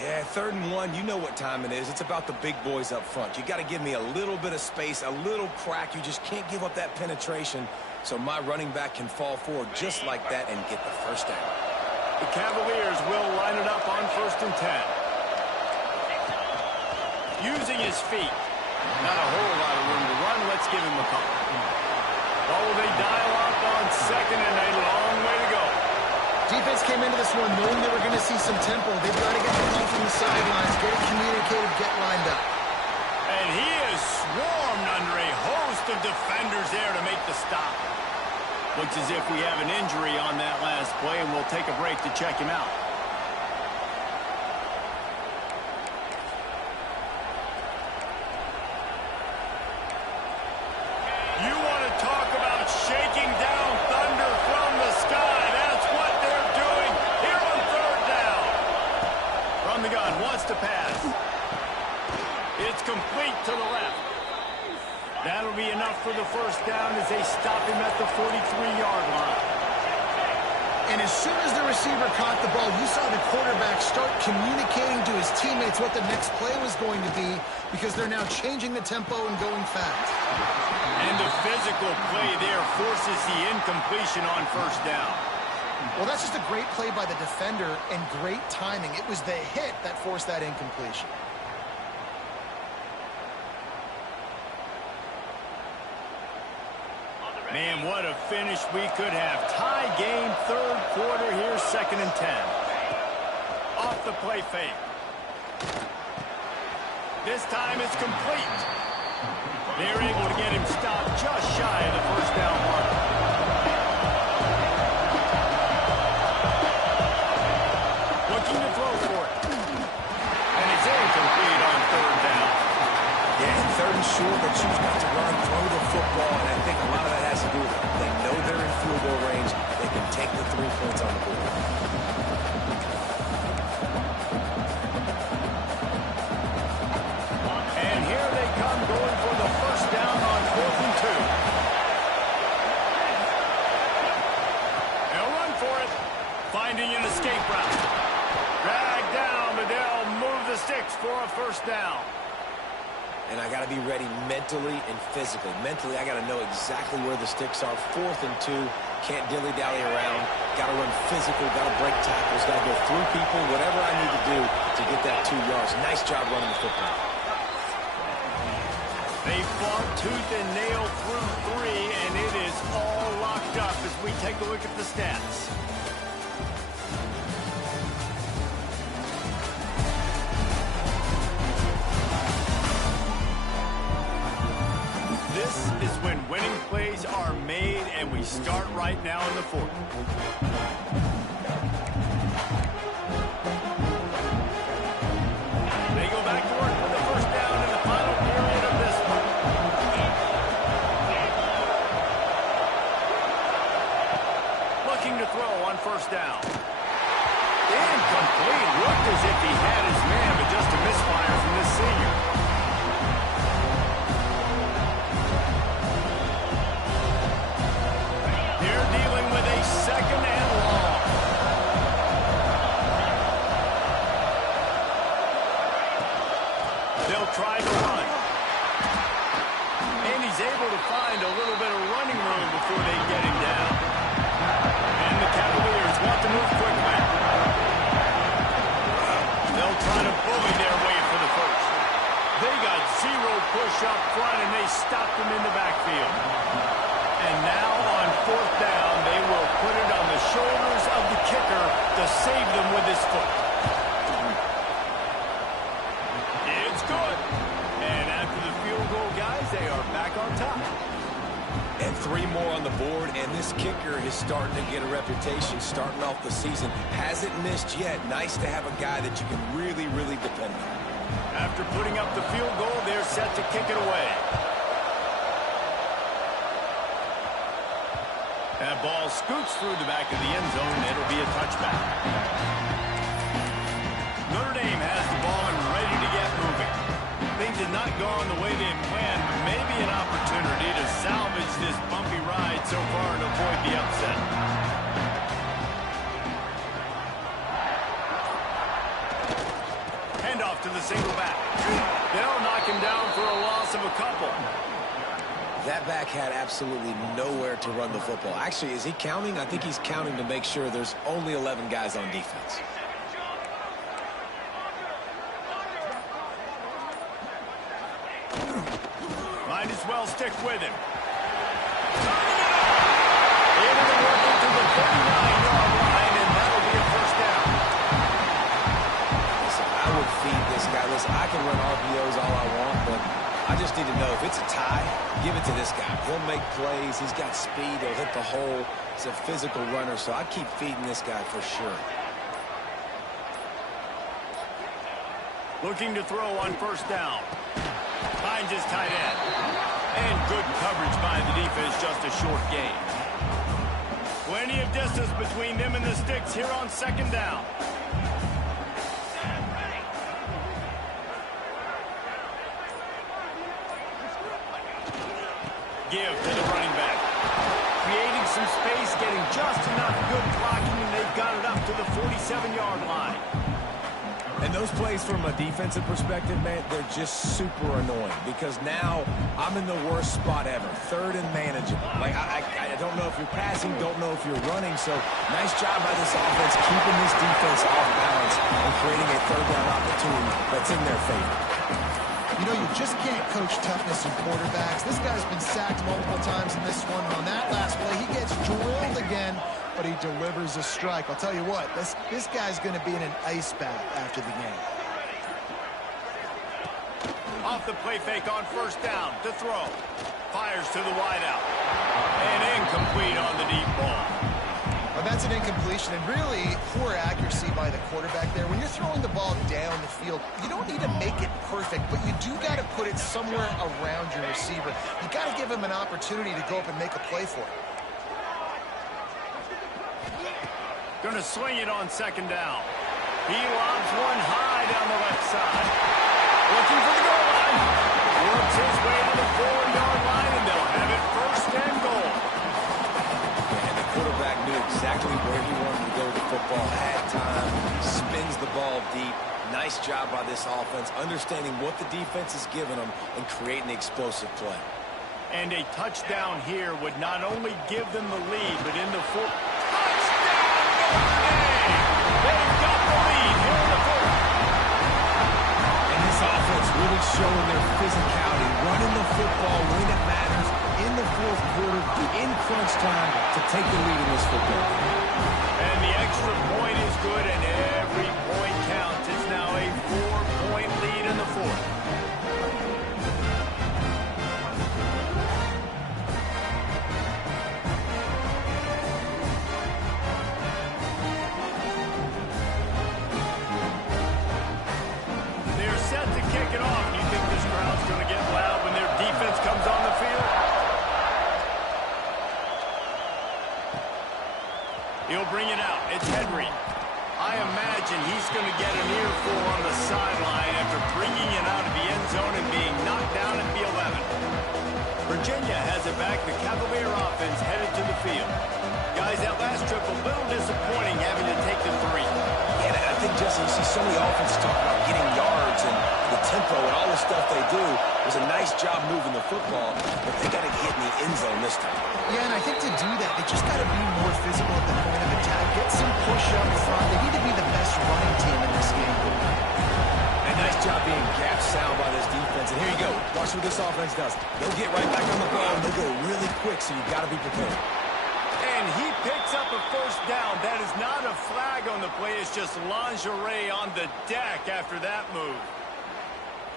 Yeah, 3rd and 1, you know what time it is. It's about the big boys up front. You got to give me a little bit of space, a little crack. You just can't give up that penetration, so my running back can fall forward just like that and get the first down. The Cavaliers will line it up on 1st and 10. Using his feet. Not a whole lot of room to run. Let's give him a call. Oh, they dial up on 2nd and a long way to go. Defense came into this one knowing they were going to see some tempo. They've got to get the ball from the sidelines, get it communicated, get lined up. And he is swarmed under a host of defenders there to make the stop. Looks as if we have an injury on that last play, and we'll take a break to check him out. You want to talk about shaking down thunder from the sky. That's what they're doing here on 3rd down. From the gun, wants to pass. It's complete to the left. That'll be enough for the first down as they stop him at the 43-yard line. And as soon as the receiver caught the ball, you saw the quarterback start communicating to his teammates what the next play was going to be because they're now changing the tempo and going fast. And the physical play there forces the incompletion on first down. Well, that's just a great play by the defender and great timing. It was the hit that forced that incompletion. Man, what a finish we could have. Tie game, third quarter here, 2nd and 10. Off the play fake. This time it's complete. They're able to get him stopped just shy of the first down mark. Looking to throw for it. And it's incomplete on 3rd down. Yeah, and 3rd and short, they choose not to run, throw the football, and I think a lot of that has to do with it. They know they're in field goal range. They can take the 3 points on the board. And here they come going for the first down on 4th and 2. They'll run for it. Finding an escape route. Drag down, but they'll move the sticks for a first down. And I got to be ready mentally and physically. Mentally, I got to know exactly where the sticks are. 4th and 2. Can't dilly-dally around. Got to run physical. Got to break tackles. Got to go through people. Whatever I need to do to get that 2 yards. Nice job running the football. They fought tooth and nail through 3, and it is all locked up as we take a look at the stats. This is when winning plays are made, and we start right now in the 4th. They go back to work for the first down in the final period of this one. Looking to throw on first down. Incomplete. Looked as if he had his man, but just a misfire from this senior. They're dealing with a 2nd and long. They'll try to run. And he's able to find a little bit of running room before they get him down. And the Cavaliers want to move quickly. They'll try to bully their way for the first. They got 0 push up front, and they stopped him in the backfield. And now on 4th down, they will put it on the shoulders of the kicker to save them with his foot. It's good. And after the field goal, guys, they are back on top. And 3 more on the board, and this kicker is starting to get a reputation starting off the season. Hasn't missed yet. Nice to have a guy that you can really, really depend on. After putting up the field goal, they're set to kick it away. That ball scoots through the back of the end zone, and it'll be a touchback. Notre Dame has the ball and ready to get moving. Things did not go on the way they planned, but maybe an opportunity to salvage this bumpy ride so far and avoid the upset. Handoff to the single back. They'll knock him down for a loss of a couple. That back had absolutely nowhere to run the football. Actually, is he counting? I think he's counting to make sure there's only 11 guys on defense. Might as well stick with him. Able to work into the 39-yard line, and that'll be a first down. Listen, I would feed this guy. Listen, I can run RPOs all I want, but I just need to know if it's a tie, give it to this guy. He'll make plays. He's got speed. He'll hit the hole. He's a physical runner, so I keep feeding this guy for sure. Looking to throw on first down. Finds his tight end. And good coverage by the defense, just a short gain. Plenty of distance between them and the sticks here on 2nd down. give to the running back. Creating some space, getting just enough good blocking, and they've got it up to the 47-yard line. And those plays from a defensive perspective, man, they're just super annoying because now I'm in the worst spot ever. Third and manageable. Like, I don't know if you're passing, don't know if you're running. So nice job by this offense keeping this defense off balance and creating a third down opportunity that's in their favor. You know, you just can't coach toughness in quarterbacks. This guy's been sacked multiple times in this one. On that last play, he gets drilled again, but he delivers a strike. I'll tell you what, this guy's going to be in an ice bath after the game. Off the play fake on first down to throw. Fires to the wideout. And incomplete on the deep ball. Well, that's an incompletion, and really poor accuracy by the quarterback there. When you're throwing the ball down the field, you don't need to make it perfect, but you do got to put it somewhere around your receiver. You got to give him an opportunity to go up and make a play for it. Going to swing it on second down. He lobs one high down the left side. Looking for the goal line. Works his way to the 4-yard line, and they'll have it first and goal. And the quarterback knew exactly where he wanted to go with the football, had time, spins the ball deep. Nice job by this offense, understanding what the defense is giving them and creating the explosive play. And a touchdown here would not only give them the lead, but in the fourth. They've got the lead here in the fourth. And this offense really showing their physicality, running the football when it matters, in the fourth quarter, in crunch time, to take the lead in this football game. And the extra point is good, and every point counts. It's now a 4-point lead in the fourth. Kick it off. You think this crowd's going to get loud when their defense comes on the field? He'll bring it out. It's Henry. I imagine he's going to get an earful on the sideline after bringing it out of the end zone and being knocked down at the 11. Virginia has it back. The Cavalier offense headed to the field. Guys, that last trip a little disappointing having to take the 3. Yeah, I think, Jesse, you see so many offenses talk about getting yards and the tempo and all the stuff they do. It was a nice job moving the football, but they got to get in the end zone this time. Yeah, and I think to do that, they just got to be more physical at the point of attack. Get some push up front. They need to be the best running team in this game. And nice job being gap sound by this defense. And here you go. Watch what this offense does. They'll get right back on the ball, and they'll go really quick, so you got to be prepared. And he picks up a first down. That is not a flag on the play. It's just lingerie on the deck after that move.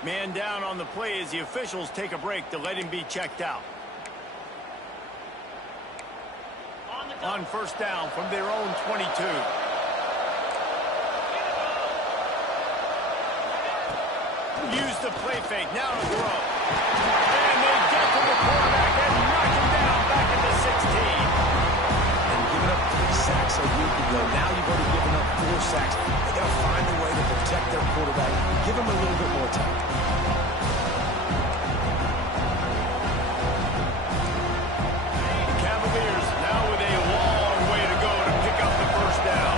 Man down on the play as the officials take a break to let him be checked out. On first down from their own 22. Use the play fake. Now to throw. And they get to the quarterback and knock him down back at the 16. Giving up 3 sacks a week ago. Now you've already given up 4 sacks. They got to find a way to protect their quarterback. Give him a little bit more time. The Cavaliers now with a long way to go to pick up the first down.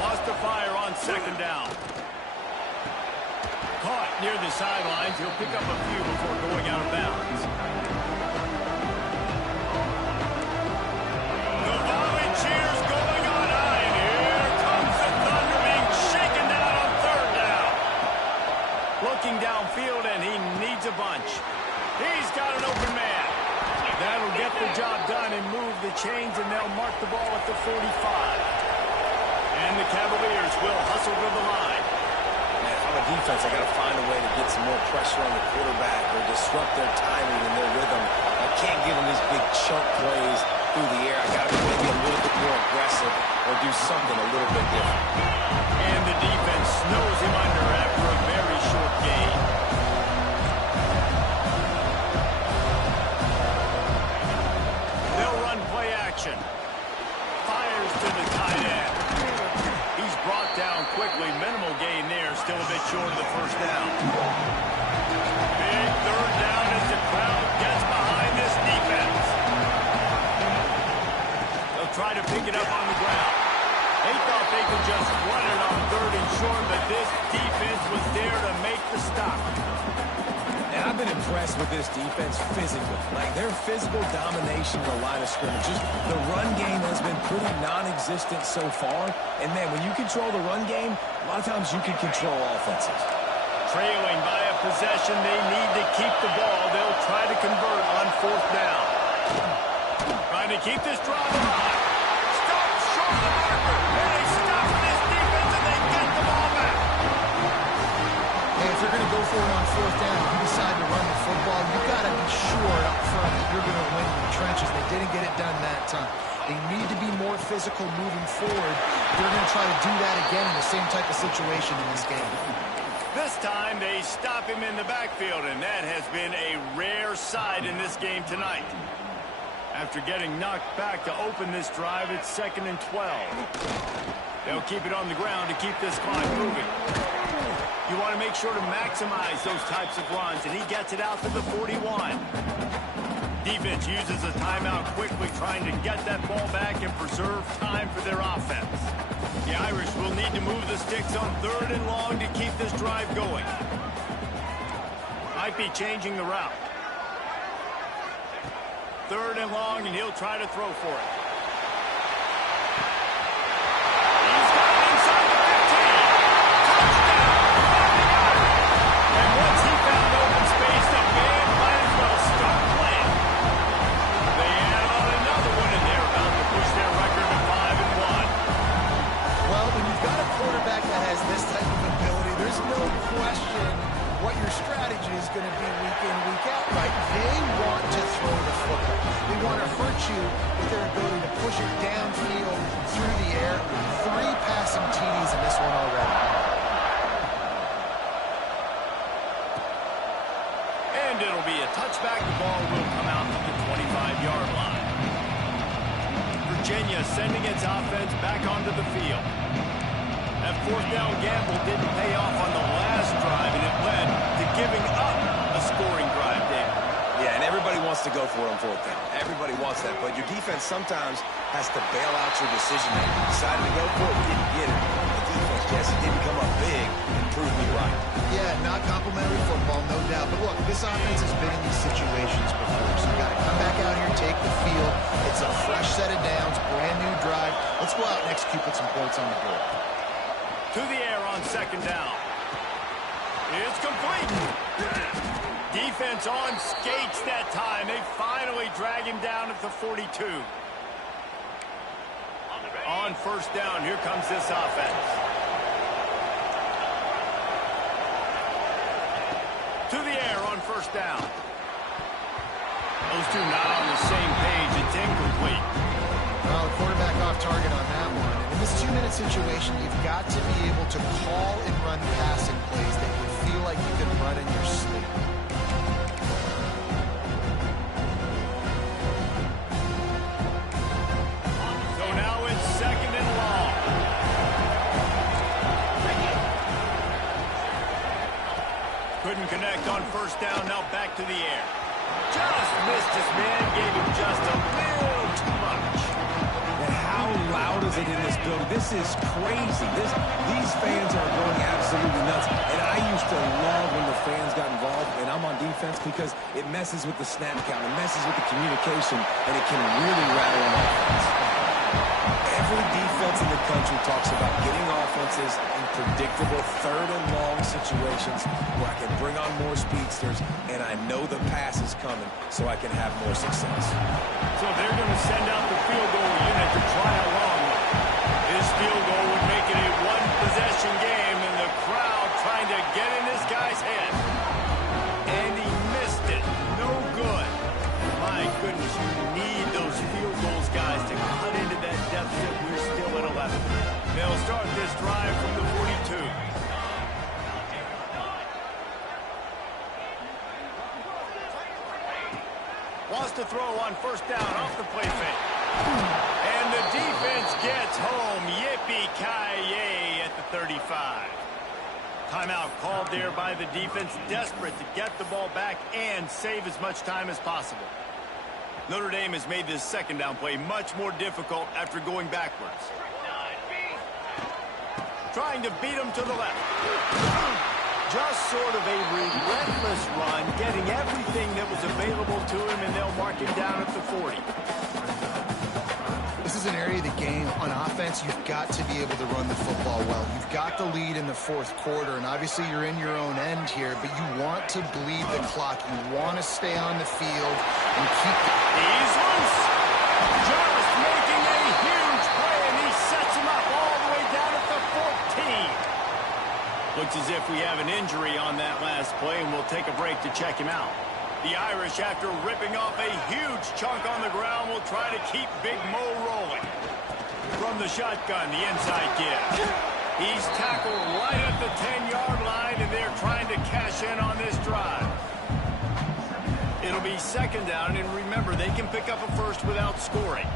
Lost the fire on second down. Caught near the sidelines. He'll pick up a few before going out of bounds. Cheers going on high, and here comes the Thunder being shaken down on third down. Looking downfield, and he needs a bunch. He's got an open man. That'll get the job done and move the chains, and they'll mark the ball at the 45. And the Cavaliers will hustle to the line. Man, on the defense, I got to find a way to get some more pressure on the quarterback or disrupt their timing and their rhythm. I can't give them these big chunk plays through the air. I got to be maybe a little bit more aggressive or do something a little bit different. And the defense snows him under after a very short gain. They'll run play action. Fires to the tight end. He's brought down quickly. Minimal gain there. Still a bit short of the first down. Big third down as the crowd gets by. been impressed with this defense physically. Like, their physical domination of the line of scrimmage. Just the run game has been pretty non-existent so far. And, man, when you control the run game, a lot of times you can control offenses. Trailing by a possession, they need to keep the ball. They'll try to convert on 4th down. Trying to keep this drive alive. Stop short of the marker. And they stop this defense, and they get the ball back. Hey, if you're going to go for it on 4th down, if you decide to run the football, you've got to be sure up front that you're going to win in the trenches. They didn't get it done that time. They need to be more physical moving forward. They're going to try to do that again in the same type of situation in this game. This time, they stop him in the backfield, and that has been a rare sight in this game tonight. After getting knocked back to open this drive, it's 2nd and 12. They'll keep it on the ground to keep this clock moving. You want to make sure to maximize those types of runs, and he gets it out to the 41. Defense uses a timeout quickly, trying to get that ball back and preserve time for their offense. The Irish will need to move the sticks on 3rd and long to keep this drive going. Might be changing the route. 3rd and long, and he'll try to throw for it. He's got it inside the 15. Touchdown! And once he found open space, the band might as well start playing. They add on another one, and they're about to push their record to 5-1. Well, when you've got a quarterback that has this type of ability, there's no question what your strategy is going to be week in, week out, right? They want to throw the football. They want to hurt you with their ability to push it downfield, through the air. 3 passing TDs in this one already. And it'll be a touchback. The ball will come out to the 25-yard line. Virginia sending its offense back onto the field. That 4th down gamble didn't pay off on the last drive, and it led to giving up a scoring drive, David. Yeah, and everybody wants to go for it on 4th down. Everybody wants that, but your defense sometimes has to bail out your decision making. You decided to go for it, you didn't get it. The defense, Jesse, didn't come up big and prove me right. Yeah, not complimentary football, no doubt. But look, this offense has been in these situations before, so you got to come back out here, take the field. It's a fresh set of downs, brand new drive. Let's go out and execute, put some points on the board. To the air on 2nd down. It's complete. Defense on skates that time. They finally drag him down at the 42. On 1st down, here comes this offense. To the air on 1st down. Those two not on the same page. It's incomplete. Well, the quarterback off target on that one. In this 2-minute situation, you've got to be able to call and run passing plays that you feel like you can run in your sleep. So now it's 2nd and long. Couldn't connect on 1st down. Now back to the air. Just missed his man. Gave him just a little too much. And how loud is it in this building? This is crazy. These fans are going absolutely nuts. And I used to love when the fans got involved, and I'm on defense, because it messes with the snap count. It messes with the communication, and it can really rattle an offense. Every defense in the country talks about getting offenses in predictable 3rd and long situations where I can bring on more speedsters, and I know the pass is coming, so I can have more success. So they're going to send out the field goal unit to try a long one. This field goal would make it a 1-possession game, and the crowd trying to get in this guy's head. And he missed it. No good. My goodness, you need those field goals, guys, to cut into that deficit. We're still at 11. They'll start this drive from the 42. Wants to throw on 1st down off the play fake. And the defense gets home. Yippee-ki-yay at the 35. Timeout called there by the defense, desperate to get the ball back and save as much time as possible. Notre Dame has made this 2nd down play much more difficult after going backwards. Trying to beat him to the left. just sort of a relentless run, getting everything that was available to him, and they'll mark him down at the 40. This is an area of the game. On offense, you've got to be able to run the football well. You've got the lead in the fourth quarter, and obviously you're in your own end here, but you want to bleed the clock. You want to stay on the field and keep... He's loose. Just making a huge play, and he sets him up all the way down at the 14. Looks as if we have an injury on that last play, and we'll take a break to check him out. The Irish, after ripping off a huge chunk on the ground, will try to keep Big Mo rolling. From the shotgun, the inside give. He's tackled right at the 10-yard line, and they're trying to cash in on this drive. It'll be second down, and remember, they can pick up a first without scoring.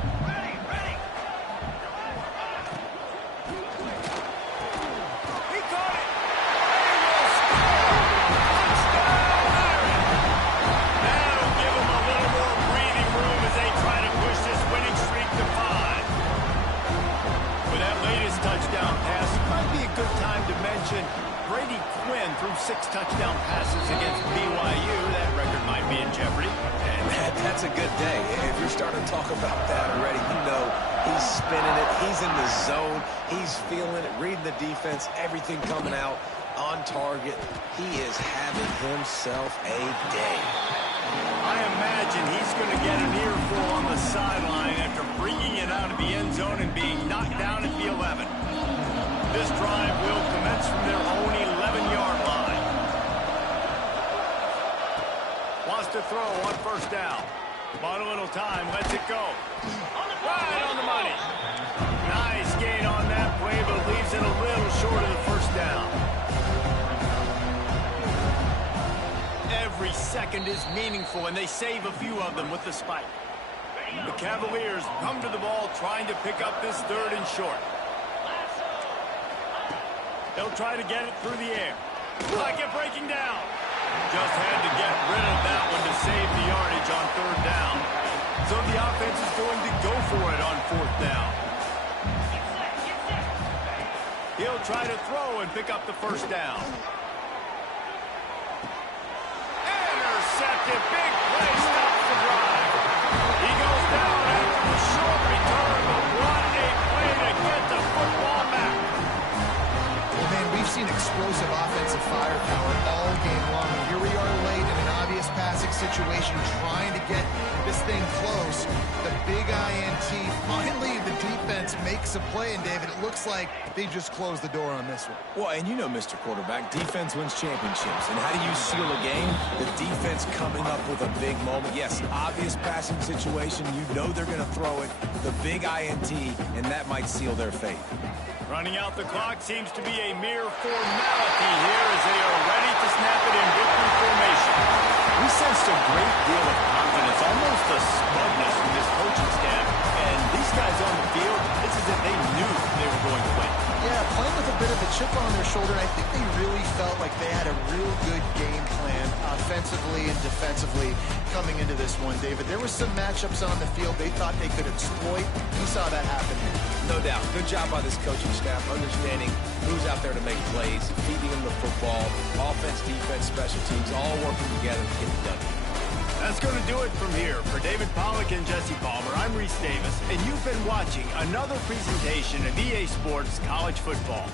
Through 6 touchdown passes against BYU. That record might be in jeopardy. And that's a good day. If you're starting to talk about that already, you know he's spinning it. He's in the zone. He's feeling it, reading the defense, everything coming out on target. He is having himself a day. I imagine he's going to get an earful on the sideline after bringing it out of the end zone and being knocked down at the 11. This drive will commence from their own 11-yard line. Wants to throw on first down. Bought a little time, lets it go. Right on the money. Nice gain on that play, but leaves it a little short of the first down. Every second is meaningful, and they save a few of them with the spike. The Cavaliers come to the ball trying to pick up this third and short. They'll try to get it through the air. Like it breaking down. Just had to get rid of that one to save the yardage on third down. So the offense is going to go for it on fourth down. He'll try to throw and pick up the first down. Intercepted. Big play. Stops the drive. He goes down after the short return, but what a play to get the football back. We've seen explosive offensive firepower all game long. And here we are late in an obvious passing situation trying to get this thing close. The big INT. Finally, the defense makes a play. And, David, it looks like they just closed the door on this one. Well, and you know, Mr. Quarterback, defense wins championships. And how do you seal a game? The defense coming up with a big moment. Yes, obvious passing situation. You know they're going to throw it. The big INT, and that might seal their fate. Running out the clock seems to be a mere formality here as they are ready to snap it in victory formation. We sensed a great deal of confidence, almost a smugness from this coaching staff. And these guys on the field, it's as if they knew they were going to win. Yeah, playing with a bit of a chip on their shoulder. I think they really felt like they had a real good game plan offensively and defensively coming into this one, David. There were some matchups on the field they thought they could exploit. We saw that happen here. No doubt. Good job by this coaching staff, understanding who's out there to make plays, feeding them the football, offense, defense, special teams, all working together to get it done. That's going to do it from here. For David Pollack and Jesse Palmer, I'm Reese Davis, and you've been watching another presentation of EA Sports College Football.